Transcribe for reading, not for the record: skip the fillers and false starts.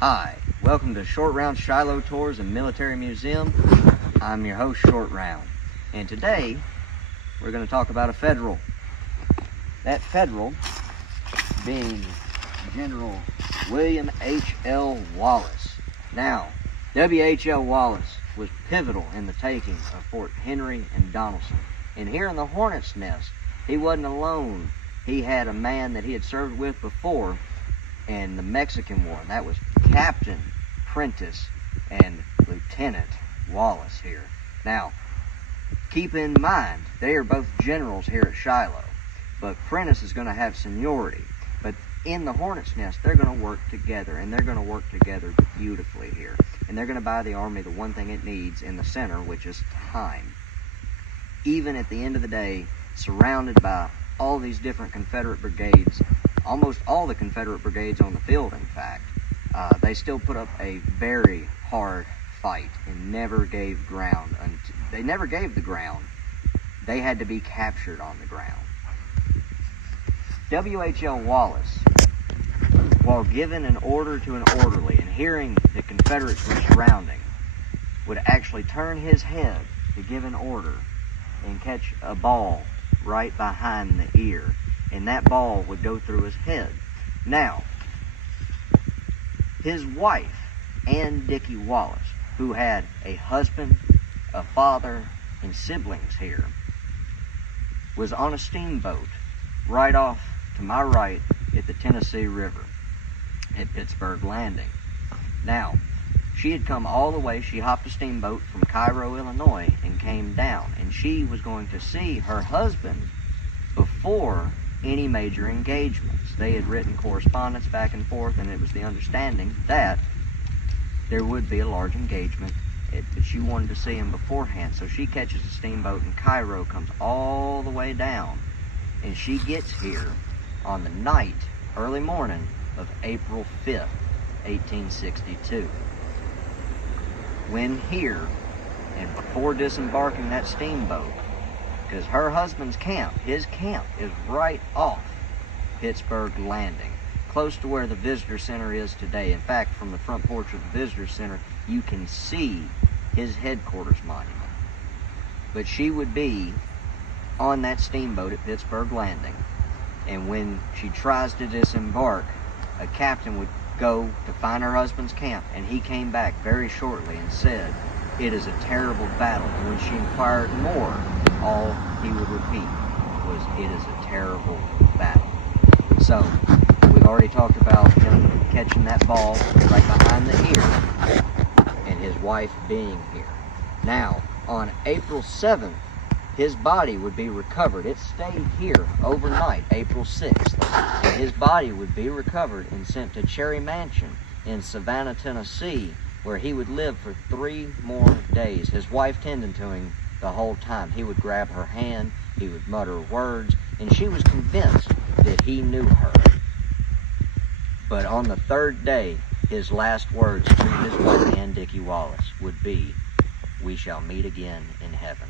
Hi, welcome to Short Round Shiloh Tours and Military Museum. I'm your host, Short Round, and today we're going to talk about a Federal. That Federal being General W.H.L. Wallace. Now, W.H.L. Wallace was pivotal in the taking of Fort Henry and Donelson. And here in the Hornets Nest, he wasn't alone. He had a man that he had served with before in the Mexican War, and that was Captain Prentice and Lieutenant Wallace here. Now, keep in mind, they are both generals here at Shiloh, but Prentice is going to have seniority. But in the Hornets Nest, they're going to work together, and they're going to work together beautifully here. And they're going to buy the Army the one thing it needs in the center, which is time. Even at the end of the day, surrounded by all these different Confederate brigades, almost all the Confederate brigades on the field, in fact, they still put up a very hard fight and never gave ground. They never gave the ground. They had to be captured on the ground. W.H.L. Wallace, while giving an order to an orderly and hearing the Confederates were surrounding, would actually turn his head to give an order and catch a ball right behind the ear, and that ball would go through his head. Now, his wife, Ann Dickey Wallace, who had a husband, a father, and siblings here, was on a steamboat right off to my right at the Tennessee River at Pittsburgh Landing. Now, she had come all the way, she hopped a steamboat from Cairo, Illinois, and came down, and she was going to see her husband before any major engagements. They had written correspondence back and forth, and it was the understanding that there would be a large engagement, but she wanted to see him beforehand. So she catches a steamboat in Cairo, comes all the way down, and she gets here on the night, early morning, of April 5th, 1862. When here, and before disembarking that steamboat, because her husband's camp, his camp, is right off Pittsburgh Landing, close to where the visitor center is today. In fact, from the front porch of the visitor center, you can see his headquarters monument. But she would be on that steamboat at Pittsburgh Landing, and when she tries to disembark, a captain would go to find her husband's camp, and he came back very shortly and said, "It is a terrible battle." And when she inquired more, all he would repeat was, "It is a terrible battle." So, we've already talked about him catching that ball right behind the ear and his wife being here. Now, on April 7th, his body would be recovered. It stayed here overnight, April 6th. And his body would be recovered and sent to Cherry Mansion in Savannah, Tennessee, where he would live for 3 more days, his wife tending to him the whole time. He would grab her hand, he would mutter words, and she was convinced that he knew her. But on the 3rd day, his last words to his wife, Ann Dickey Wallace, would be, "We shall meet again in heaven."